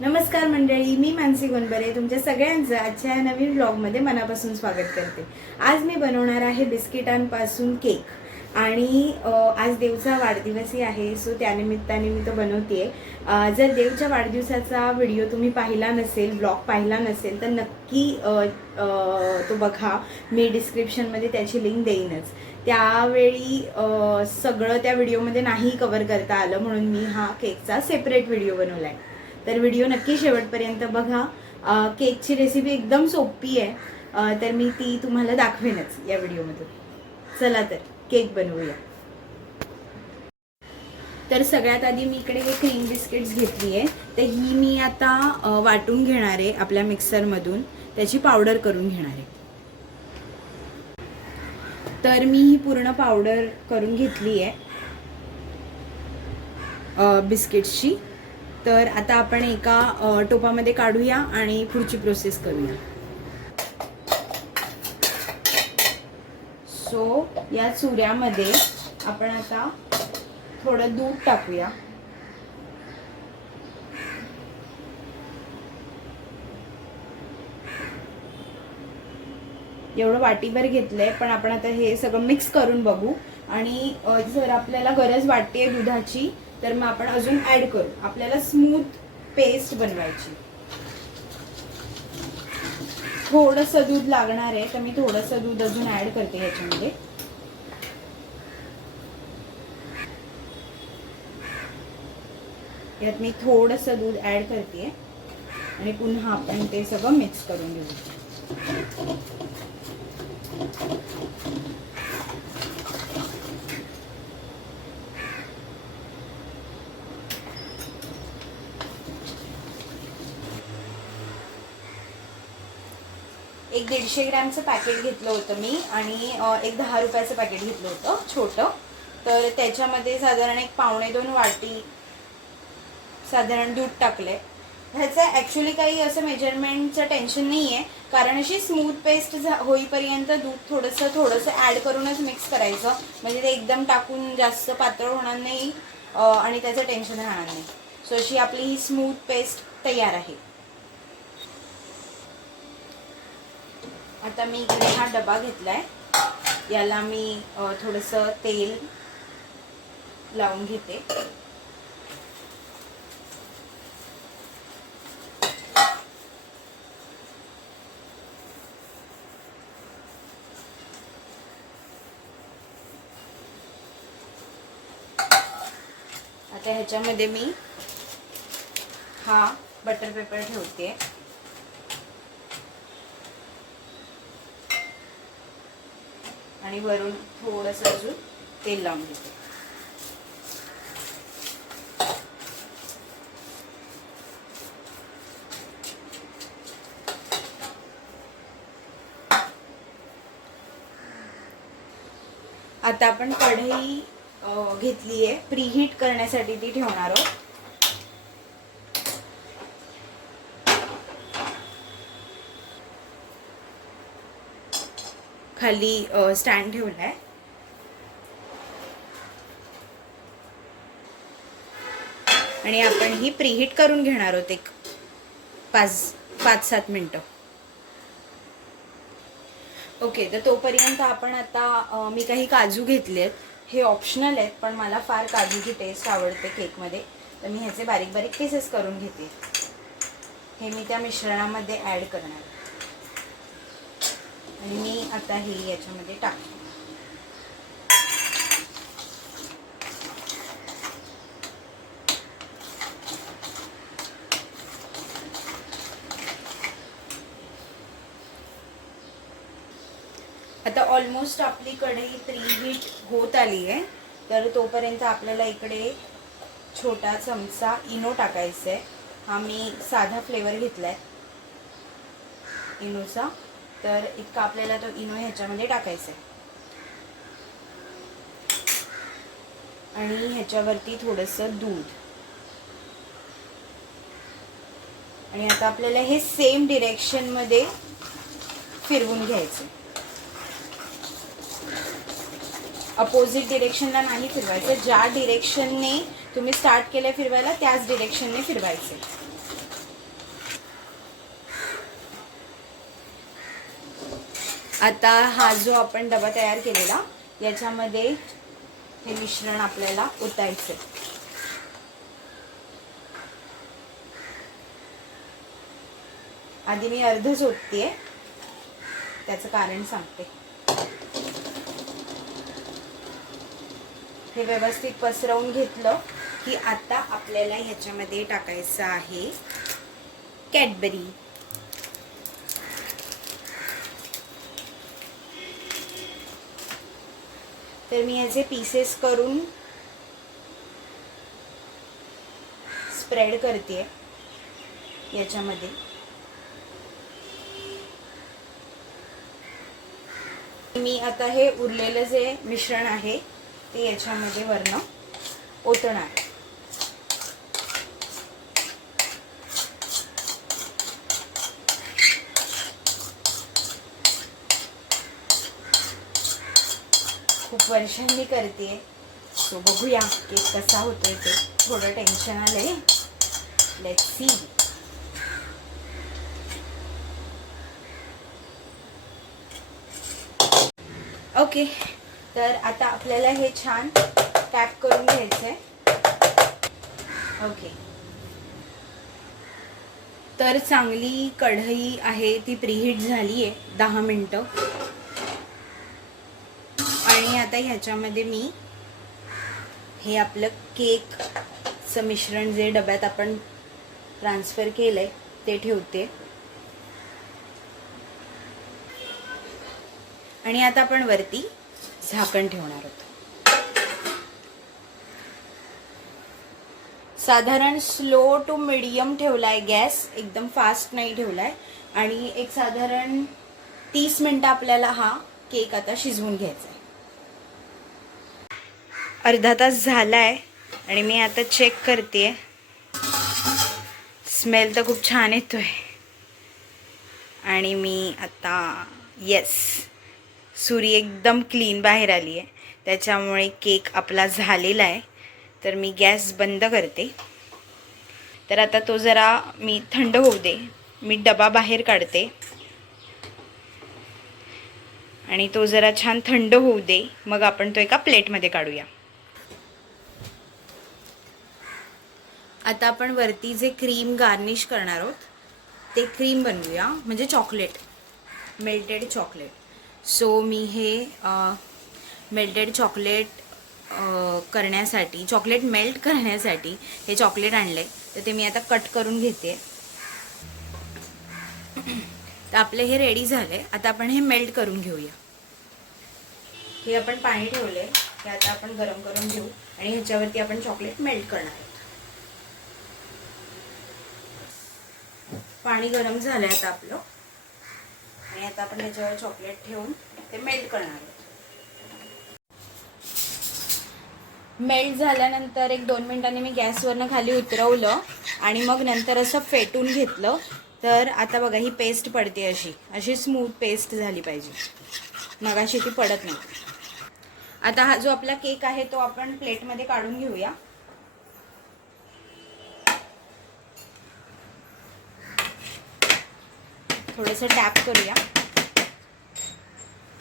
नमस्कार मंडळी, मी मानसी गोंडबरे तुमच्या सगळ्यांचं आजच्या नवीन व्लॉगमध्ये मनापासून स्वागत करते। आज मी बनवणार आहे बिस्किटांपासून केक आणि आज देवचा वाढदिवसही आहे, सो त्यानिमित्ताने मी तो बनवतेय। जर देवच्या वाढदिवसाचा व्हिडिओ तुम्ही पाहिला नसेल, ब्लॉग पाहिला नसेल तर नक्की तो बघा। मी डिस्क्रिप्शनमध्ये त्याची लिंक देईनच। त्यावेळी सगळं त्या व्हिडिओमध्ये नाही कव्हर करता आलं, म्हणून मी हा केकचा सेपरेट व्हिडिओ बनवलाय। तर व्हिडिओ नक्की शेवटपर्यंत बघा। केकची रेसिपी एकदम सोपी आहे, तर मी ती तुम्हाला दाखवेनच या व्हिडिओमधून। चला तर केक बनवूया। तर सगळ्यात आधी मी इकडे हे क्रीम बिस्किट्स घेतली आहे, तर ही मी आता वाटून घेणार आहे आपल्या मिक्सरमधून, त्याची पावडर करून घेणार आहे। तर मी ही पूर्ण पावडर करून घेतली आहे बिस्किट्सची। तर आता आपण एका टोपामध्ये काढूया आणि पुढची प्रोसेस करूया। सो या चुऱ्यामध्ये आपण आता थोडं दूध टाकूया। एवढं वाटीभर घेतलंय, पण आपण आता हे सगळं मिक्स करून बघू आणि जर आपल्याला गरज वाटते दुधाची तर मग आपण अजून ऍड करू। आपल्याला स्मूथ पेस्ट बनवायची। थोडंसं दूध लागणार आहे, तर मी थोडंसं दूध अजून ऍड करते याच्यामध्ये। यात मी थोडंसं दूध ऍड करते आणि पुन्हा आपण ते सगळं मिक्स करून घेऊ। एक 150 ग्रॅमचं पॅकेट घेतलं होतं मी आणि एक 10 रुपयाचं पॅकेट घेतलं होतं छोटं। तर त्याच्यामध्ये साधारण एक 1.25 वाटी साधारण दूध टाकले। ह्याचं ॲक्च्युली काही असं मेजरमेंटचं टेन्शन नाही आहे, कारण अशी स्मूथ पेस्ट होईपर्यंत दूध थोडंसं ॲड करूनच मिक्स करायचं, म्हणजे ते एकदम टाकून जास्त पातळ होणार नाही आणि त्याचं टेन्शन राहणार नाही। सो अशी आपली ही स्मूथ पेस्ट तयार आहे। आता मी इकडे हा डबा घेतलाय, याला मी थोडंसं तेल लावून घेते। आता ह्याच्यामध्ये मी हा बटर पेपर ठेवते आणि वरून थोडंसं अजून तेल लावून घेते। आता आपण कढई घेतली आहे, प्रीहीट करण्यासाठी ती ठेवणार आहोत। खाली स्टँड ठेवलाय आणि आपण ही प्रीहीट करून घेणार आहोत एक 5-7 मिनिटं। ओके, तर तोपर्यंत आपण आता मी काही काजू घेतलेत, हे ऑप्शनल आहेत, पण मला फार काजूची टेस्ट आवडते केकमध्ये, तर मी ह्याचे बारीक बारीक पीसेस करून घेते। हे मी त्या मिश्रणामध्ये ॲड करणार आणि मी आता हे याच्यामध्ये टाकते। आता ऑलमोस्ट आपली कढई प्रीहीट होत आली आहे, तर तोपर्यंत आपल्याला इकडे छोटा चमचा इनो टाकायचा आहे। हा मी साधा फ्लेवर घेतलाय इनोचा, तर इतका आपल्याला तो इनो ह्याच्यामध्ये टाकायचा आहे आणि ह्याच्यावरती थोडंसं दूध। आणि आता आपल्याला हे सेम डिरेक्शनमध्ये फिरवून घ्यायचं। अपोजिट डिरेक्शनला नाही फिरवायचं, ज्या डिरेक्शनने तुम्ही स्टार्ट केलं फिरवायला त्याच डिरेक्शनने फिरवायचं। आता हा जो आपण डबा तयार केलेला याच्यामध्ये हे मिश्रण आपल्याला ओतायचं. आधी मी अर्धच ओततेय, त्याचं कारण सांगते. हे व्यवस्थित पसरवून घेतलं की आता आपल्याला ह्याच्यामध्ये टाकायचं आहे कॅडबरी. तर मी याचे पीसेस करून स्प्रेड करते याच्यामध्ये. मी आता हे उरलेलं जे मिश्रण आहे ते याच्यामध्ये वरनं ओतणार. खूप वर्षांनी करते, सो बघूया केक कसा होतोय ते. थोडं टेन्शन आलंय, लेट्स सी. ओके, तर आता आपल्याला हे छान टॅप करून घ्यायचंय. ओके, तर चांगली कढई आहे ती प्रीहीट झाली आहे 10 मिनटं. आणि आता ह्याच्यामध्ये मी हे आपलं केकचं मिश्रण जे डब्यात आपण ट्रान्सफर केलंय ते ठेवते. आणि आता आपण वरती झाकण ठेवणार आहोत. साधारण स्लो टू मीडियम ठेवलाय गॅस, एकदम फास्ट नाही ठेवलाय. आणि एक साधारण 30 मिनिटं आपल्याला हा केक आता शिजवून घ्यायचा आहे. अर्धा तास झालाय आणि मी आता चेक करते. स्मेल तर खूप छान येतोय. आणि मी आता येस, सुरी एकदम क्लीन बाहेर आली आहे, त्याच्यामुळे केक आपला झालेला आहे. तर मी गॅस बंद करते. तर आता तो जरा मी थंड होऊ दे. मी डबा बाहेर काढते आणि तो जरा छान थंड होऊ दे, मग आपण तो एका प्लेटमध्ये काढूया. आता आपण वरती जे क्रीम गार्निश करणार आहोत ते क्रीम बनवूया, म्हणजे चॉकलेट, मेल्टेड चॉकलेट. सो मी हे मेल्टेड चॉकलेट करण्यासाठी, चॉकलेट मेल्ट करण्यासाठी हे चॉकलेट आणले, तर ते मी आता कट करून घेते. तर आपले हे रेडी झाले. आता आपण हे मेल्ट करून घेऊया. हे आपण पाणी ठेवले, ते आता आपण गरम करून घेऊ आणि ह्याच्यावरती आपण चॉकलेट मेल्ट करणार आहोत. पाणी गरम झालंय आता आपलं, आणि आता आपण ह्याच्यावर चॉकलेट ठेवून ते मेल्ट करणार आहोत. मेल्ट झाल्यानंतर एक 2 मिनिटांनी मी गॅसवरनं खाली उतरवलं आणि मग नंतर असं फेटून घेतलं. तर आता बघा ही पेस्ट पडते, अशी स्मूथ पेस्ट झाली पाहिजे, मगाशी ती पडत नाही. आता हा जो आपला केक आहे तो आपण प्लेटमध्ये काढून घेऊया. थोडंसं टॅप करूया.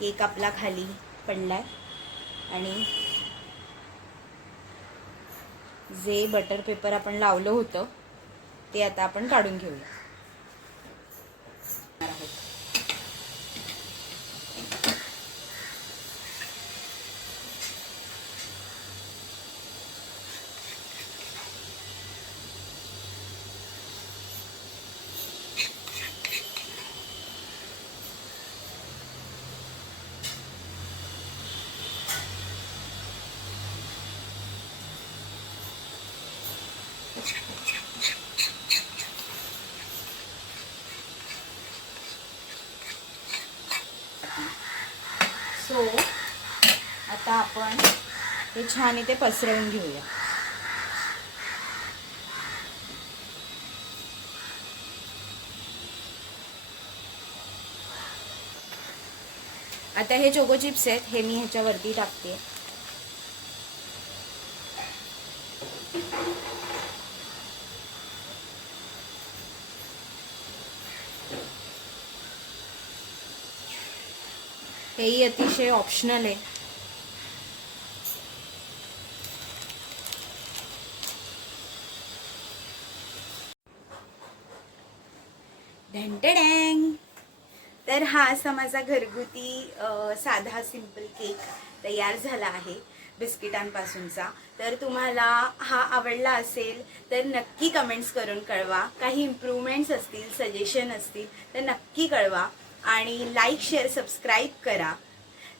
केक आपला खाली पडलाय आणि जे बटर पेपर आपण लावलं होतं ते आता आपण काढून घेऊया. सो आता आपण हे छान इथे पसरवून घेऊया. आता हे चोको चिप्स आहेत, हे मी ह्याच्यावरती टाकते. हेही अतिशय ऑप्शनल आहे. ढंटडँग. तर हा असा माझा घरगुती साधा सिंपल केक तयार झाला आहे बिस्किटांपासूनचा. तर तुम्हाला हा आवडला असेल तर नक्की कमेंट्स करून कळवा. काही इम्प्रूव्हमेंट्स असतील, सजेशन असतील तर नक्की कळवा. आणि लाईक, शेअर, सबस्क्राईब करा.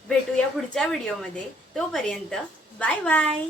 भेटूया पुढच्या व्हिडिओमध्ये. तोपर्यंत बाय बाय.